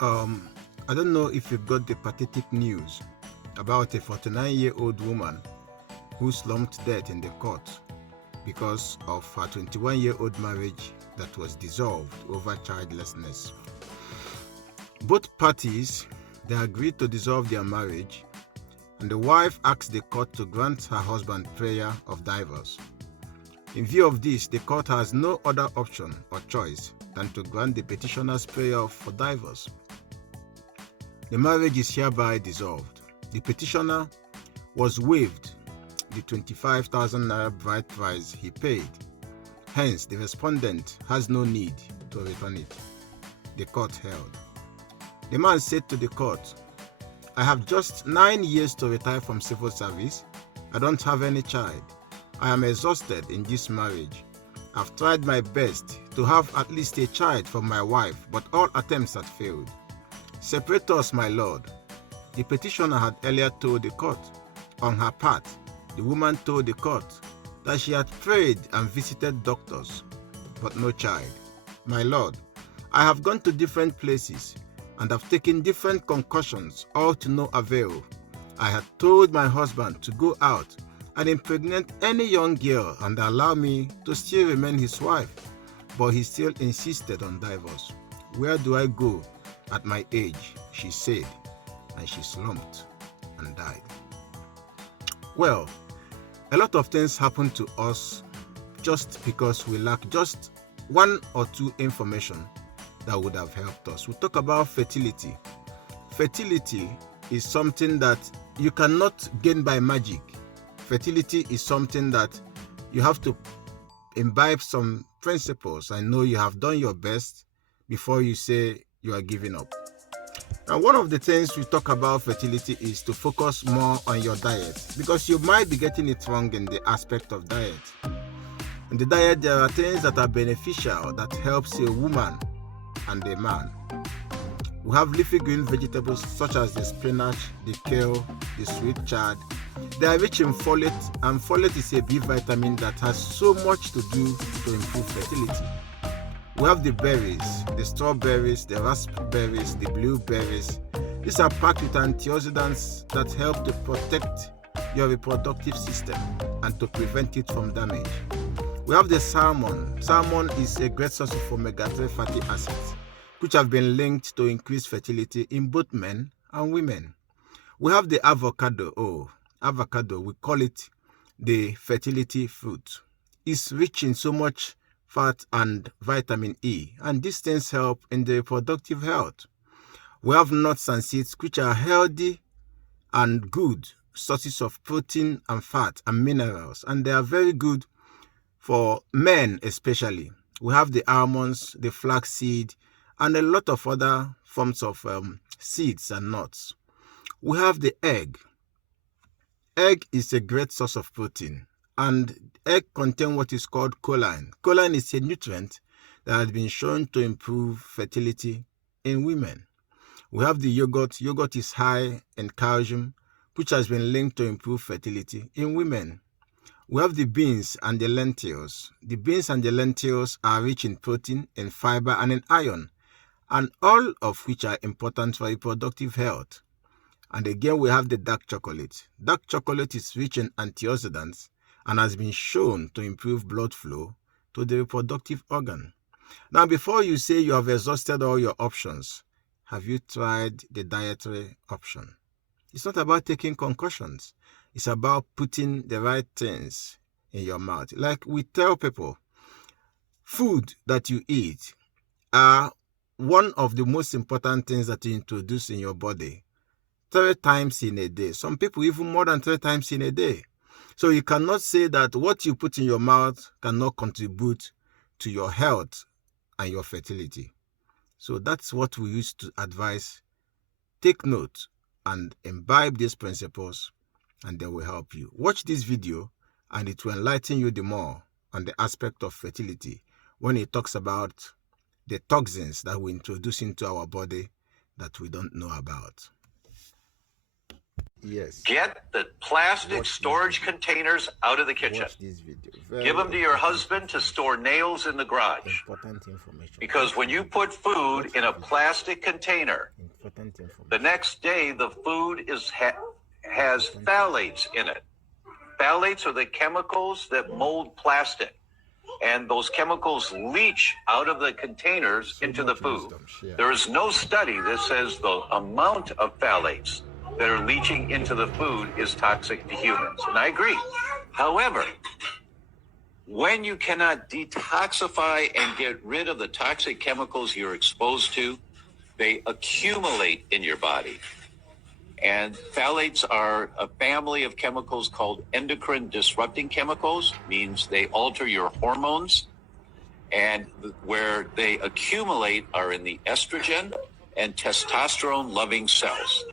Um, I don't know if you got the pathetic news about a 49-year-old woman who slumped dead in the court because of her 21-year-old marriage that was dissolved over childlessness. Both parties, they agreed to dissolve their marriage, and the wife asked the court to grant her husband prayer of divorce. In view of this, the court has no other option or choice than to grant the petitioner's prayer for divorce. The marriage is hereby dissolved. The petitioner was waived the 25,000 naira bride price he paid. Hence, the respondent has no need to return it. The court held. The man said to the court, "I have just 9 years to retire from civil service. I don't have any child. I am exhausted in this marriage. I've tried my best to have at least a child from my wife, but all attempts had failed. Separate us, my lord." The petitioner had earlier told the court. On her part, the woman told the court that she had prayed and visited doctors, but no child. "My lord, I have gone to different places and have taken different concoctions, all to no avail. I had told my husband to go out and impregnate any young girl and allow me to still remain his wife, but he still insisted on divorce. Where do I go at my age?" she said, and she slumped and died. Well, a lot of things happen to us just because we lack just one or two information that would have helped us. We talk about fertility. Fertility is something that you cannot gain by magic. Fertility is something that you have to imbibe some principles and know you have done your best before you say you are giving up. Now, one of the things we talk about fertility is to focus more on your diet, because you might be getting it wrong in the aspect of diet. In the diet, there are things that are beneficial that helps a woman and a man. We have leafy green vegetables such as the spinach, the kale, the sweet chard. They are rich in folate, and folate is a B vitamin that has so much to do to improve fertility. We have the berries, the strawberries, the raspberries, the blueberries. These are packed with antioxidants that help to protect your reproductive system and to prevent it from damage. We have the salmon. Salmon is a great source of omega-3 fatty acids, which have been linked to increased fertility in both men and women. We have the avocado. Avocado, we call it the fertility fruit. It's rich in so much fat and vitamin E, and these things help in the reproductive health. We have nuts and seeds, which are healthy and good sources of protein and fat and minerals, and they are very good for men especially. We have the almonds, the flaxseed, and a lot of other forms of seeds and nuts. We have the egg. Egg is a great source of protein, and egg contain what is called choline. Choline is a nutrient that has been shown to improve fertility in women. We have the yogurt. Yogurt is high in calcium, which has been linked to improve fertility in women. We have the beans and the lentils. The beans and the lentils are rich in protein, in fiber, and in iron, and all of which are important for reproductive health. And again, we have the dark chocolate. Dark chocolate is rich in antioxidants and has been shown to improve blood flow to the reproductive organ. Now, before you say you have exhausted all your options, have you tried the dietary option? It's not about taking concoctions. It's about putting the right things in your mouth. Like we tell people, food that you eat are one of the most important things that you introduce in your body 3 times in a day. Some people even more than 3 times in a day. So you cannot say that what you put in your mouth cannot contribute to your health and your fertility. So that's what we used to advise. Take note and imbibe these principles, and they will help you. Watch this video and it will enlighten you the more on the aspect of fertility when it talks about the toxins that we introduce into our body that we don't know about. Yes. Get the plastic storage containers out of the kitchen. Watch this video. Give them to your husband to store nails in the garage. Important information. Because when you put food in a plastic container, the next day the food has phthalates in it. Phthalates are the chemicals that mold plastic. And those chemicals leach out of the containers into the food. There is no study that says the amount of phthalates that are leaching into the food is toxic to humans. And I agree. However, when you cannot detoxify and get rid of the toxic chemicals you're exposed to, they accumulate in your body. And phthalates are a family of chemicals called endocrine disrupting chemicals, means they alter your hormones. And where they accumulate are in the estrogen and testosterone loving cells.